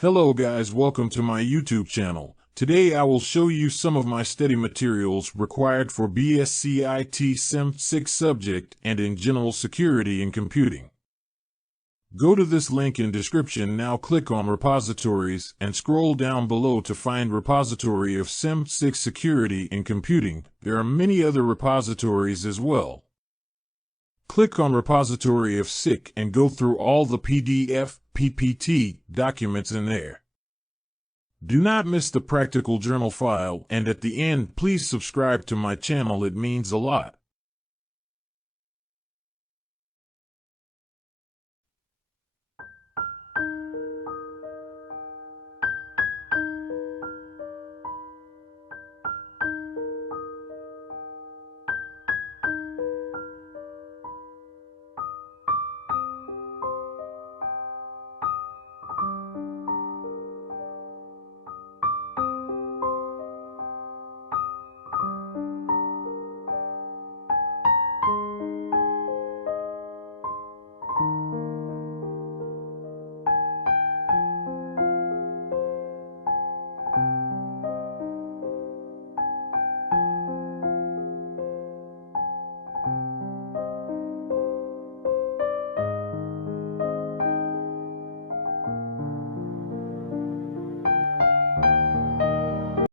Hello guys, welcome to my YouTube channel. Today I will show you some of my study materials required for B.S.C.IT Sem 6 subject and in General Security in Computing. Go to this link in description now, click on Repositories and scroll down below to find repository of Sem 6 Security in Computing. There are many other repositories as well. Click on Repository of SIC and go through all the PDF, PPT documents in there. Do not miss the practical journal file, and at the end please subscribe to my channel, it means a lot.